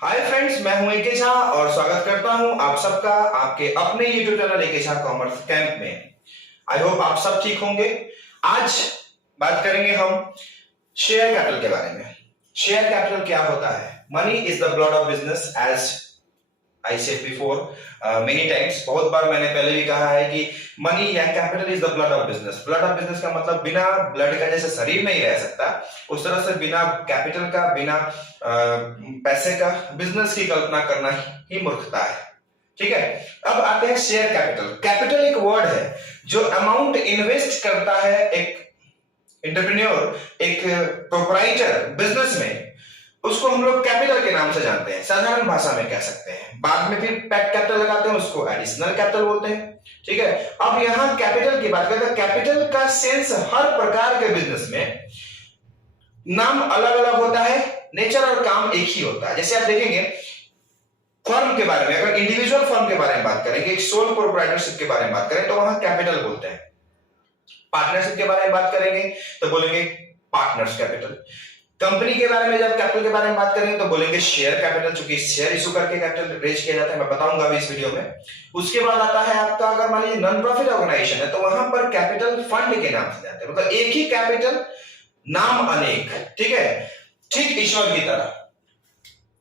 Hi friends, मैं हूं एके झा और स्वागत करता हूं आप सबका आपके अपने YouTube channel AK Jha commerce camp में। आई होप आप सब ठीक होंगे। आज बात करेंगे हम शेयर कैपिटल के बारे में। शेयर कैपिटल क्या होता है? Money is the blood of business, as I said before many times. बहुत बार मैंने पहले भी कहा है कि मनी या capital is the blood of business. Blood of business का मतलब बिना ब्लड का जैसे शरीर नहीं रह सकता, उस तरह से बिना कैपिटल का, बिना पैसे का बिजनेस की कल्पना करना ही मूर्खता है। ठीक है, अब आते हैं शेयर कैपिटल। कैपिटल एक वर्ड है जो अमाउंट इन्वेस्ट करता है एक एंटरप्रेन्योर, एक प्रोप्राइटर बिजनेस में, उसको हम लोग कैपिटल के नाम से जानते हैं, साधारण भाषा में कह सकते हैं। बाद में फिर पैक कैपिटल लगाते हैं, उसको एडिशनल कैपिटल बोलते हैं। ठीक है, अब यहां कैपिटल की बात करते हैं। कैपिटल का सेंस हर प्रकार के बिजनेस में नाम अलग अलग होता है, नेचर और काम एक ही होता है। जैसे आप देखेंगे फर्म के बारे में, अगर इंडिविजुअल फर्म के बारे में बात करेंगे, एक सोल प्रोप्राइटरशिप के बारे में बात करें तो वहां कैपिटल बोलते हैं। पार्टनरशिप के बारे में बात करेंगे तो बोलेंगे पार्टनर्स कैपिटल। कंपनी के बारे में जब कैपिटल के बारे में बात करेंगे तो बोलेंगे शेयर कैपिटल, चूंकि शेयर इशू करके कैपिटल रेज किया जाता है, मैं बताऊंगा अभी इस वीडियो में। उसके बाद आता है आपका, अगर मान लीजिए नॉन प्रॉफिट ऑर्गेनाइजेशन है तो वहां पर कैपिटल फंड के नाम से जाते हैं, मतलब एक ही कैपिटल नाम अनेक। ठीक है, ठीक ईश्वर की तरह।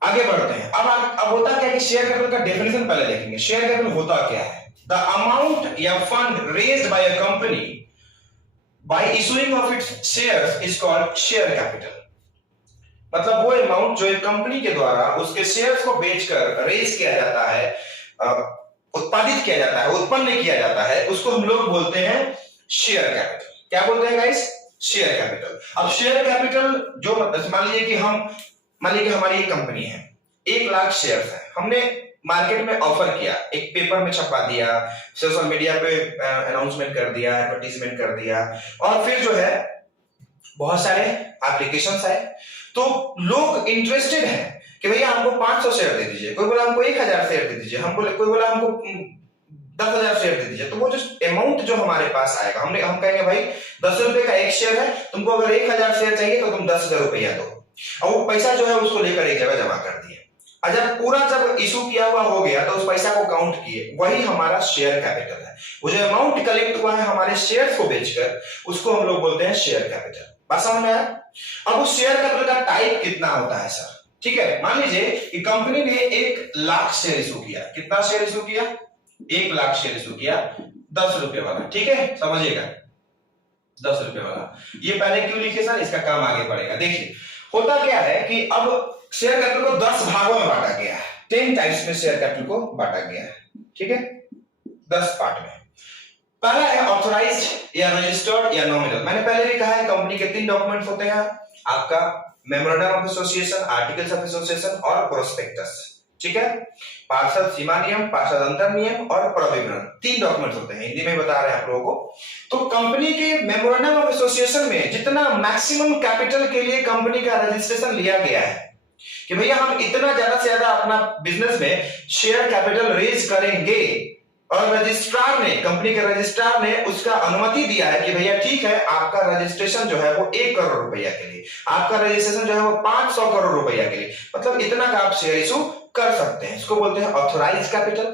आगे बढ़ते हैं। अब होता क्या है कि शेयर कैपिटल का डेफिनेशन पहले देखेंगे। शेयर कैपिटल होता क्या है? द अमाउंट या fund raised bye a company by issuing of its shares is called share capital. मतलब वो अमाउंट जो एक कंपनी के द्वारा उसके शेयर्स को बेचकर रेज किया जाता है, उत्पादित किया जाता है, उत्पन्न किया जाता है, उसको हम लोग बोलते हैं शेयर कैपिटल। क्या बोलते हैं गाइस? Share capital. अब शेयर कैपिटल जो, मान लीजिए कि हमारी एक कंपनी है, 1,00,000 शेयर्स है, हमने मार्केट में ऑफर किया, एक पेपर में छपा दिया, सोशल मीडिया पे अनाउंसमेंट कर दिया, एडवर्टीजमेंट कर दिया, और फिर जो है बहुत सारे एप्लीकेशंस आए, तो लोग इंटरेस्टेड हैं कि भैया हमको 500 शेयर दे दीजिए, कोई बोला हमको 1,000 शेयर दे दीजिए, कोई बोला हमको 10,000 शेयर दे दीजिए। तो वो जो अमाउंट जो हमारे पास आएगा, हम कहेंगे भाई 10 रुपए का एक शेयर है, तुमको अगर 1,000 शेयर चाहिए तो तुम 10,000 रुपया दो, और वो पैसा जो है उसको लेकर एक जगह जमा कर दिए। जब इशू किया हुआ हो गया तो उस पैसा को काउंट किए, वही हमारा शेयर कैपिटल है। वो जो अमाउंट कलेक्ट हुआ है हमारे शेयर्स को बेचकर, उसको हम लोग बोलते हैं शेयर कैपिटल। बात समझ में आया? अब उस शेयर कैपिटल का टाइप कितना होता है सर? ठीक है, मान लीजिए कि कंपनी ने 1,00,000 शेयर इशू किया। कितना शेयर इशू किया? 1,00,000 शेयर इशू किया, 10 रुपए वाला। ठीक है, समझिएगा, 10 रुपए वाला। ये पहले क्यों लिखे सर? इसका काम आगे बढ़ेगा। देखिए होता क्या है कि अब शेयर कैपिटल को 10 भागों में बांटा गया है, 10 टाइप्स में शेयर कैपिटल को बांटा गया है। ठीक है, 10 पार्ट में। पहला है ऑथराइज्ड या रजिस्टर्ड या नॉमिनल। मैंने पहले भी कहा है कंपनी के 3 डॉक्यूमेंट्स होते हैं, आपका memorandum of association, articles of association और प्रोस्पेक्टस। ठीक है, पार्षद सीमा नियम, पार्षद अंतर नियम और प्रविवरण, 3 डॉक्यूमेंट्स होते हैं। हिंदी में बता रहे हैं आप लोगों को। तो कंपनी के मेमोरेंडम ऑफ एसोसिएशन में जितना मैक्सिमम कैपिटल के लिए कंपनी का रजिस्ट्रेशन लिया गया है कि भैया हम इतना ज्यादा से ज्यादा अपना बिजनेस में शेयर कैपिटल रेज करेंगे, और रजिस्ट्रार ने, कंपनी के रजिस्ट्रार ने उसका अनुमति दिया है कि भैया ठीक है, आपका रजिस्ट्रेशन जो है वो 1 करोड़ रुपया के लिए, आपका रजिस्ट्रेशन जो है वो 500 करोड़ रुपया के लिए, मतलब इतना का आप शेयर इशू कर सकते हैं। इसको बोलते हैं ऑथराइज्ड कैपिटल,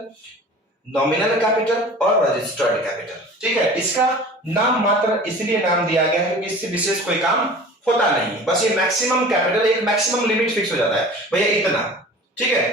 नॉमिनल कैपिटल और रजिस्टर्ड कैपिटल। ठीक है, इसका नाम मात्र इसलिए नाम दिया गया है क्योंकि इससे विशेष कोई काम होता नहीं, बस ये मैक्सिमम कैपिटल, एक मैक्सिमम लिमिट फिक्स हो जाता है, भैया इतना, ठीक है,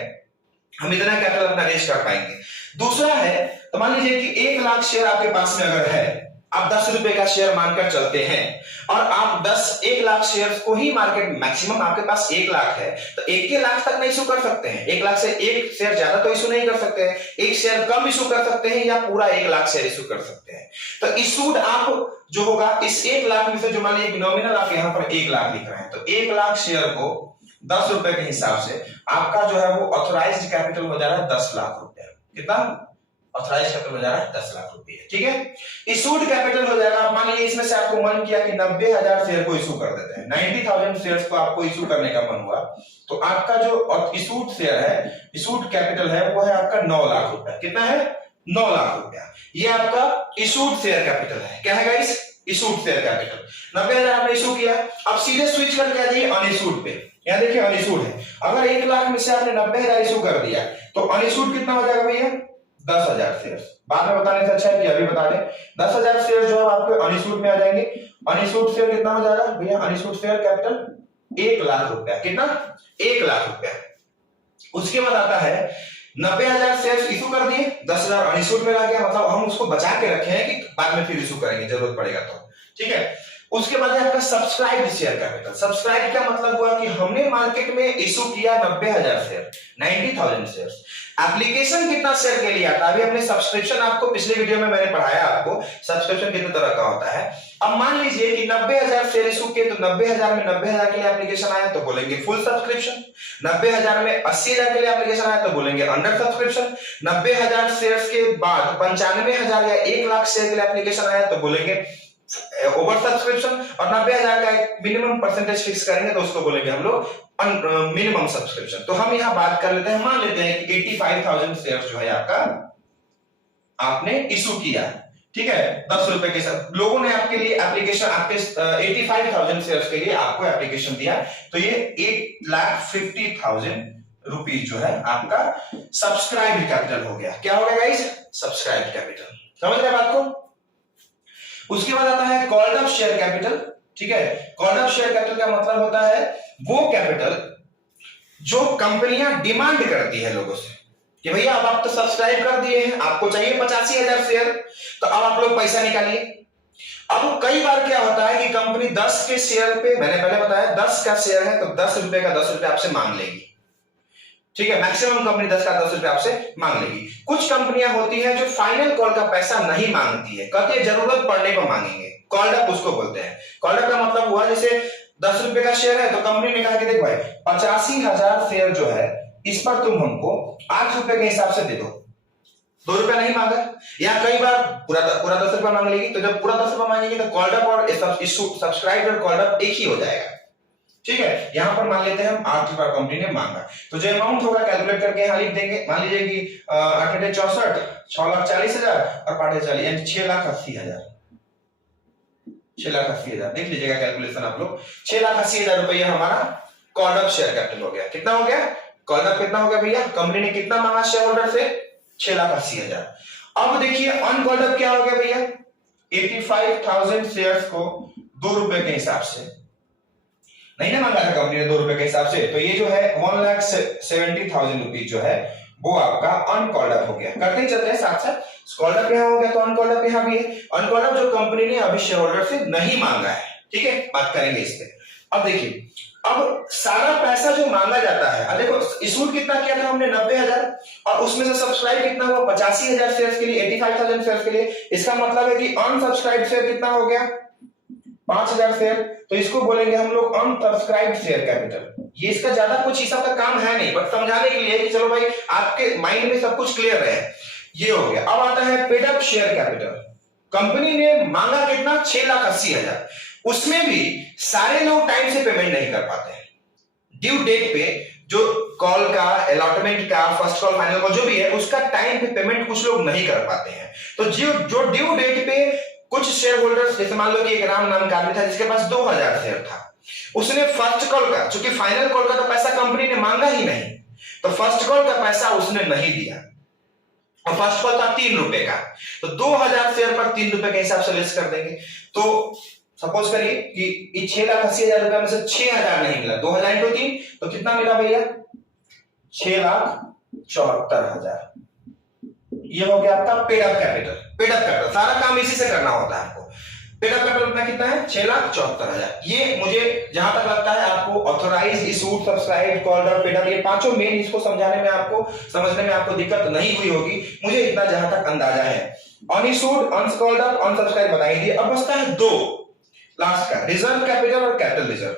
हम इतना कैपिटल अपना रेज कर पाएंगे। दूसरा है, तो मान लीजिए कि 1,00,000 शेयर आपके पास में अगर है, आप 10 रुपए का शेयर मानकर चलते हैं, और आप 1,00,000 शेयर को ही मार्केट, मैक्सिमम आपके पास 1,00,000 है, तो 1,00,000 तक नहीं इशू कर सकते हैं। 1,00,000 से एक शेयर ज्यादा तो इशू नहीं कर सकते हैं, एक शेयर कम इशू कर सकते हैं, या पूरा 1,00,000 शेयर इशू कर सकते हैं। तो इशूड आप जो होगा इस 1,00,000 में से, जो मान लीजिए नॉमिनल आप यहाँ पर 1,00,000 लिख रहे हैं, तो 1,00,000 शेयर को 10 रुपए के हिसाब से आपका जो है वो ऑथराइज्ड कैपिटल हो जा रहा है 10,00,000 रुपया। कितना? ऑथराइज्ड कैपिटल हो जा रहा है 10,00,000 रुपया। ठीक है, इशूड कैपिटल हो जाएगा, मान लीजिए इसमें से आपको मन किया कि 90,000 शेयर को इशू कर देते हैं, 90,000 शेयर्स को आपको इशू करने का मन हुआ, तो आपका जो इशूड शेयर है, इशूड कैपिटल है, वो है आपका 9,00,000 रुपया। कितना है? 9,00,000 रुपया। ये आपका इशूड शेयर कैपिटल है। क्या है गाइस? Issued share capital. 90,000 आपने इशू किया, अब सीधे स्विच करके आ जाइए अनइशूड पे। यहाँ देखिए अनइशूड है, अगर 1 लाख में से आपने 90,000 इशू कर दिया तो अनइशूड कितना हो जाएगा भैया 10,000 शेयर। बाद में बताने से अच्छा है कि अभी बता दें, 10,000 शेयर जो है आपके अनइशूड में आ जाएंगे। अनइशूड शेयर कितना हो जाएगा भैया, अनइशूड शेयर कैपिटल 1 लाख रुपया, कितना 1 लाख रुपया। उसके बाद आता है 90,000 शेयर इशू कर दिए, 10,000 अनइशूड में आ गया, मतलब हम उसको बचा के रखे हैं कि बाद में फिर इशू करेंगे जरूरत पड़ेगा तो, ठीक है। उसके बाद है आपका सब्सक्राइब शेयर कैपिटल। सब्सक्राइब का मतलब हुआ कि हमने मार्केट में इशू किया 90,000 शेयर, 90,000 शेयर। एप्लीकेशन कितना शेयर के लिए आता है, अभी हमने सब्सक्रिप्शन आपको पिछले वीडियो में मैंने पढ़ाया आपको सब्सक्रिप्शन कितने तरह का होता है। अब मान लीजिए कि 90,000 शेयर इशू किए तो 90,000 में 90,000 के लिए एप्लीकेशन आया तो बोलेंगे फुल सब्सक्रिप्शन, 90,000 में 80,000 के लिए एप्लीकेशन आया तो बोलेंगे अंडर सब्सक्रिप्शन, 90,000 शेयर के बाद 95,000 या 1 लाख शेयर के लिए एप्लीकेशन आया तो बोलेंगे ओवर सब्सक्रिप्शन, और 90,000 का एक मिनिमम परसेंटेज फिक्स करेंगे तो उसको बोलेंगे हम लोग मिनिमम सब्सक्रिप्शन। तो हम यहाँ बात कर लेते हैं, मान लेते हैं कि 85,000 शेयर जो है आपका आपने इशू किया, ठीक है, 10 रुपए के साथ लोगों ने आपके लिए एप्लीकेशन, आपके 85,000 शेयर के लिए आपको एप्लीकेशन दिया, तो ये 8,50,000 रुपीज जो है आपका सब्सक्राइब कैपिटल हो गया। क्या हो गया गाइस, सब्सक्राइब कैपिटल। समझ रहे बात को। उसके बाद आता है कॉल्ड अप शेयर कैपिटल, ठीक है। कॉल्ड अप शेयर कैपिटल का मतलब होता है वो कैपिटल जो कंपनियां डिमांड करती है लोगों से कि भैया अब आप तो सब्सक्राइब कर दिए हैं, आपको चाहिए 85,000 शेयर, तो अब आप लोग पैसा निकालिए। अब कई बार क्या होता है कि कंपनी 10 के शेयर पे, मैंने पहले बताया 10 का शेयर है तो 10 रुपए का 10 रुपए आपसे मांग लेगी, ठीक है। मैक्सिमम कंपनी 10 का 10 रुपए आपसे मांग लेगी। कुछ कंपनियां होती हैं जो फाइनल कॉल का पैसा नहीं मांगती है, कहती है जरूरत पड़ने पर मांगेंगे, कॉल्ड अप उसको बोलते हैं। कॉल्ड अप का मतलब हुआ जैसे 10 रुपए का शेयर है तो कंपनी ने कहा कि देख भाई 85,000 शेयर जो है इस पर तुम हमको 8 रुपए के हिसाब से दे दो, 2 रुपया नहीं मांगा। या कई बार पूरा 10 रुपया मांग लेगी, तो जब पूरा 10 रुपया मांगेगी तो कॉल्ड अप और सब्सक्राइब और कॉल्ड अप एक ही हो जाएगा, ठीक है। यहां पर मान लेते हैं हम 8 रुपया कंपनी ने मांगा, तो जो अमाउंट होगा कैलकुलेट करके यहां लिख देंगे। मान लीजिए कि 8 64 6,40,000 और 5,40 यानी 6,80,000, 6,80,000 देख लीजिएगा कैलकुलेशन आप लोग। 6,80,000 रुपया हमारा कॉल्ड अप शेयर कैपिटल हो गया। कितना हो गया कॉल्ड अप, कितना हो गया भैया, कंपनी ने कितना मांगा शेयर होल्डर से 6,80,000। अब देखिए अनकॉल्ड अप क्या हो गया भैया, 85,000 शेयर्स को 2 रुपए के हिसाब से नहीं ना मांगा था कंपनी ने 2 रुपए के हिसाब से, तो ये जो है 1,70,000 रुपीज जो है वो आपका अनकॉल्ड अप हो गया। करते ही चलते हैं साथ साथ, कॉल्ड अप यहाँ हो गया तो अनकॉल्ड अप यहाँ भी है। अनकॉल्ड अप जो कंपनी ने अभी शेयर होल्डर से नहीं मांगा है, ठीक है, बात करेंगे इस पे। अब देखिए, अब सारा पैसा जो मांगा जाता है, अब देखो इशू कितना किया था हमने 90,000 और उसमें से सब्सक्राइब कितना हुआ 85,000 शेयर के लिए, 85,000 शेयर के लिए। इसका मतलब है कि अनसब्सक्राइब शेयर कितना हो गया 5,000 शेयर, तो इसको बोलेंगे हम लोग अनसब्सक्राइब्ड शेयर कैपिटल। ये इसका ज्यादा कुछ हिसाब का काम है नहीं, बट समझाने के लिए कि चलो भाई आपके माइंड में सब कुछ क्लियर है, ये हो गया। अब आता है paid up share capital. Company ने मांगा कितना 6,80,000, उसमें भी सारे लोग टाइम से पेमेंट नहीं कर पाते हैं। ड्यू डेट पे जो कॉल का, अलॉटमेंट का, फर्स्ट कॉल फाइनल कॉल जो भी है उसका टाइम पे पेमेंट कुछ लोग नहीं कर पाते हैं। तो जो ड्यू डेट पे कुछ शेयर होल्डर्स, जैसे मान लो कि एक राम नाम का आदमी था जिसके पास 2,000 शेयर था, उसने फर्स्ट कॉल का, चूंकि फाइनल कॉल का तो पैसा कंपनी ने मांगा ही नहीं, तो फर्स्ट कॉल का पैसा उसने नहीं दिया, और फर्स्ट कॉल था 3 रुपए का, तो 2,000 शेयर पर 3 रुपए के हिसाब से लेस कर देंगे। तो सपोज करिए कि 6,80,000 रुपए में से 6,000 नहीं मिला, 2,000 इंटू 3 तो कितना मिला भैया 6,74,000। ये हो गया आपका paid up capital. Paid up capital सारा काम इसी से करना होता है आपको। पेड अप कैपिटल में कितना है 6,74,000। ये मुझे जहां तक लगता है आपको authorise, issued, subscribe, called up, paid up, ये पांचों मेन, इसको समझाने में आपको, समझने में आपको दिक्कत नहीं हुई होगी, मुझे इतना जहां तक अंदाजा है। अनइशूड, अनकॉल्ड अप, अनसब्सक्राइब बताई दी। अब बचता है 2 लास्ट का, रिजर्व कैपिटल और capital reserve.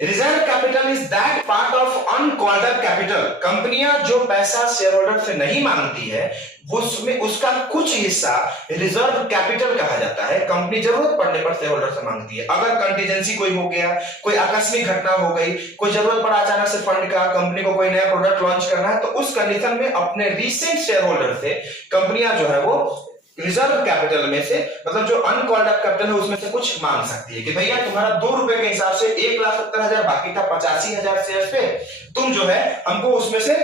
Reserve capital is that part of uncalled up capital. कंपनियां जो पैसा शेयर होल्डर से नहीं मांगती है उसमें उसका कुछ हिस्सा रिजर्व कैपिटल कहा जाता है। कंपनी जरूरत पड़ने पर शेयर होल्डर से मांगती है। अगर कंटीजेंसी कोई हो गया, कोई आकस्मिक घटना हो गई, कोई जरूरत पड़ा अचानक से फंड का, कंपनी को कोई नया प्रोडक्ट लॉन्च करना है, तो उस कंडीशन में अपने रीसेंट शेयर होल्डर से कंपनियां जो है वो रिजर्व कैपिटल में से, मतलब जो अनकॉल्ड अप कैपिटल है उसमें से कुछ मांग सकती है कि भैया तुम्हारा 2 रुपए के हिसाब से 1,70,000 बाकी था 85,000 शेयर पे, तुम जो है हमको उसमें से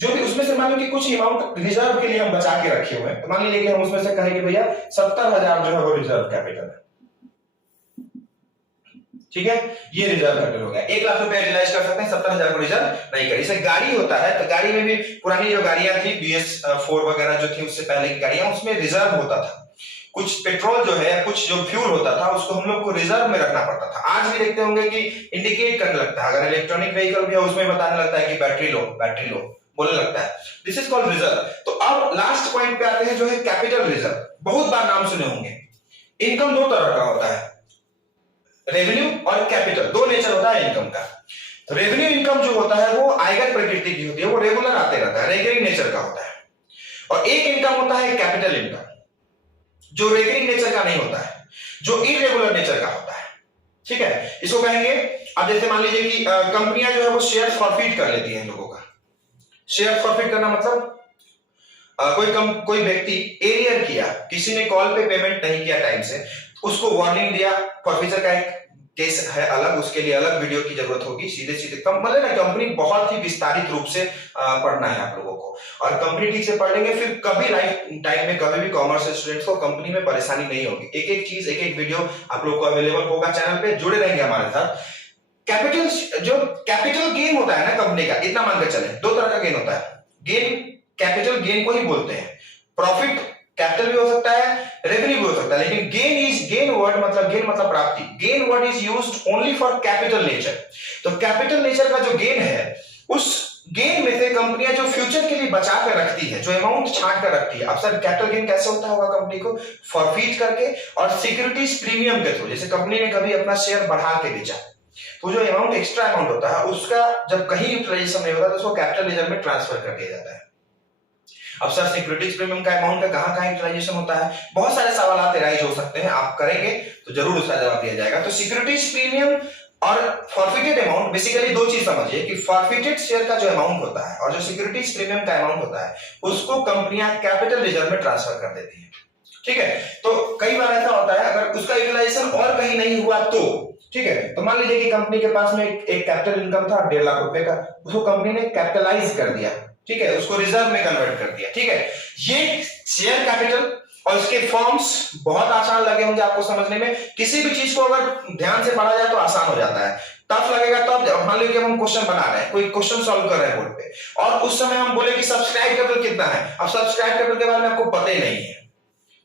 जो भी उसमें से मान लो कि कुछ अमाउंट रिजर्व के लिए हम बचा के रखे हुए हैं, तो मान लीजिए कि हम उसमें से कहें कि भैया 70,000 जो है वो रिजर्व कैपिटल है, ठीक है, ये रिजर्व कैपिटल हो गया। 1,00,000 रुपए यूटिलाइज कर सकते हैं, 70,000 को रिजर्व नहीं करें। जैसे गाड़ी होता है तो गाड़ी में भी पुरानी जो गाड़ियां थी BS4 वगैरह जो थी उससे पहले की गाड़ियां, उसमें रिजर्व होता था, कुछ पेट्रोल जो है कुछ जो फ्यूल होता था उसको हम लोग को रिजर्व में रखना पड़ता था। आज भी देखते होंगे कि इंडिकेट करने लगता है, अगर इलेक्ट्रॉनिक व्हीकल भी है उसमें बताने लगता है कि बैटरी लो बोलने लगता है, दिस इज कॉल्ड रिजर्व। तो अब लास्ट पॉइंट पे आते हैं जो है कैपिटल रिजर्व। बहुत बार नाम सुने होंगे। इनकम 2 तरह का होता है, रेवेन्यू और कैपिटल, 2 नेचर होता है इनकम का। तो रेवेन्यू इनकम जो होता है वो आयकर प्रकृति की होती है, वो रेगुलर आते रहता है, रेकरिंग नेचर का होता है। और एक इनकम होता है कैपिटल इनकम, जो रेकरिंग नेचर का नहीं होता है, जो इरेगुलर नेचर का होता है, ठीक है। इसको कहेंगे, अब जैसे मान लीजिए कि कंपनियां जो है वो शेयर फॉरफिट कर लेती हैं लोगों का। शेयर फॉरफिट करना मतलब कोई व्यक्ति एरियर किया, किसी ने कॉल पे पेमेंट नहीं किया टाइम से, उसको वार्निंग दिया, फॉरफिचर का एक केस है अलग, उसके लिए अलग वीडियो की जरूरत होगी। सीधे मतलब ना कंपनी बहुत ही विस्तारित रूप से पढ़ना है आप लोगों को, और कंपनी ठीक से पढ़ लेंगे फिर कभी लाइफ टाइम में कभी भी कॉमर्स स्टूडेंट्स को कंपनी में परेशानी नहीं होगी। एक एक चीज, एक एक वीडियो आप लोग को अवेलेबल होगा चैनल पे, जुड़े रहेंगे हमारे साथ। कैपिटल गेन होता है ना कंपनी का, इतना मानकर चले, 2 तरह का गेन होता है। गेन, कैपिटल गेन को ही बोलते हैं। प्रॉफिट कैपिटल भी हो सकता है, रेवेन्यू भी हो सकता है, लेकिन गेन मतलब प्राप्ति। Gain word is used only for capital nature. तो कैपिटल नेचर का जो गेन है, उस गेन में से कंपनियां जो फ्यूचर के लिए बचा कर रखती है, जो अमाउंट छांट कर रखती है। अब सर कैपिटल गेन कैसे होता होगा कंपनी को? फॉरफिट करके और सिक्योरिटीज प्रीमियम के थ्रू। जैसे कंपनी ने कभी अपना शेयर बढ़ा के बेचा, तो जो अमाउंट एक्स्ट्रा अमाउंट होता है उसका जब कहीं यूटिलाइजेशन नहीं होता तो उसको कैपिटल रिजर्व में ट्रांसफर कर दिया जाता है। अब सर सिक्योरिटीज प्रीमियम का अमाउंट का कहां यूटिलाइजेशन होता है? बहुत सारे सवाल राइज हो सकते हैं, आप करेंगे तो जरूर उसका जवाब दिया जाएगा। तो सिक्योरिटीज प्रीमियम और फॉरफिटेड अमाउंट, बेसिकली 2 चीज समझिए कि फॉरफिटेड शेयर का जो अमाउंट होता है और जो सिक्योरिटीज प्रीमियम का अमाउंट होता है उसको कंपनियां कैपिटल रिजर्व में ट्रांसफर कर देती है, ठीक है। तो कई बार ऐसा होता है अगर उसका यूटिलाइजेशन और कहीं नहीं हुआ तो, ठीक है। तो मान लीजिए कि कंपनी के पास में एक कैपिटल इनकम था 1.5 लाख रुपए का, उसको कंपनी ने कैपिटलाइज कर दिया, ठीक है, उसको रिजर्व में कन्वर्ट कर दिया, ठीक है। ये शेयर कैपिटल और इसके फॉर्म्स बहुत आसान लगे होंगे आपको समझने में। किसी भी चीज को अगर ध्यान से पढ़ा जाए तो आसान हो जाता है, टफ लगेगा तो अब मान लीजिए हम क्वेश्चन बना रहे हैं, कोई क्वेश्चन सॉल्व कर रहे हैं बोर्ड पे, और उस समय हम बोले कि सब्सक्राइब कैपिटल कितना है। अब सब्सक्राइब कैपिटल के बारे में आपको पता ही नहीं है,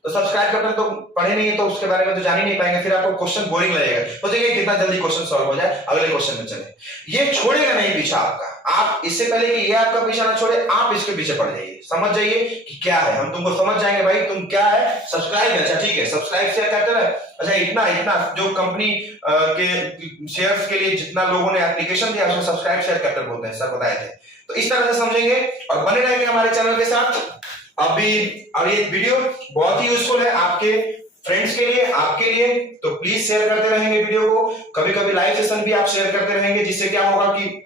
तो सब्सक्राइब कैपिटल तो पढ़े नहीं है तो उसके बारे में तो जान ही नहीं पाएंगे, फिर आपको क्वेश्चन बोरिंग लगेगा, सोचेंगे कितना जल्दी क्वेश्चन सॉल्व हो जाए, अगले क्वेश्चन में चले। ये छोड़ेगा नहीं पीछा आपका। आप इससे पहले कि ये आपका पीछा ना छोड़े, आप इसके पीछे पड़ जाइए, समझ जाइए कि क्या है, हम तुमको समझ जाएंगे भाई तुम क्या है। सब्सक्राइब है, अच्छा ठीक है, सब्सक्राइब शेयर कैपिटल है, अच्छा इतना जो कंपनी के शेयर्स के लिए जितना लोगों ने एप्लीकेशन दिया उसको सब्सक्राइब शेयर कैपिटल बोलते हैं, सर बताए थे। तो इस तरह से समझेंगे और बने रहेंगे हमारे चैनल के साथ। और ये वीडियो बहुत ही यूजफुल है आपके फ्रेंड्स के लिए, आपके लिए, तो प्लीज शेयर करते रहेंगे वीडियो को। कभी कभी लाइव सेशन भी आप शेयर करते रहेंगे, जिससे क्या होगा कि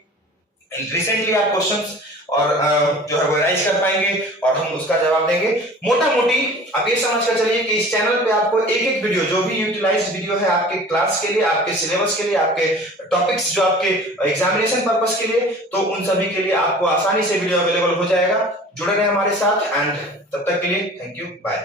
रिसेंटली आप क्वेश्चंस और जो है वो राइज कर पाएंगे और हम उसका जवाब देंगे। मोटा मोटी आप ये समझ कर चलिए कि इस चैनल पे आपको एक एक वीडियो, जो भी यूटिलाइज्ड वीडियो है आपके क्लास के लिए, आपके सिलेबस के लिए, आपके टॉपिक्स जो आपके एग्जामिनेशन पर्पस के लिए, तो उन सभी के लिए आपको आसानी से वीडियो अवेलेबल हो जाएगा। जुड़े रहे हमारे साथ एंड तब तक के लिए थैंक यू, बाय।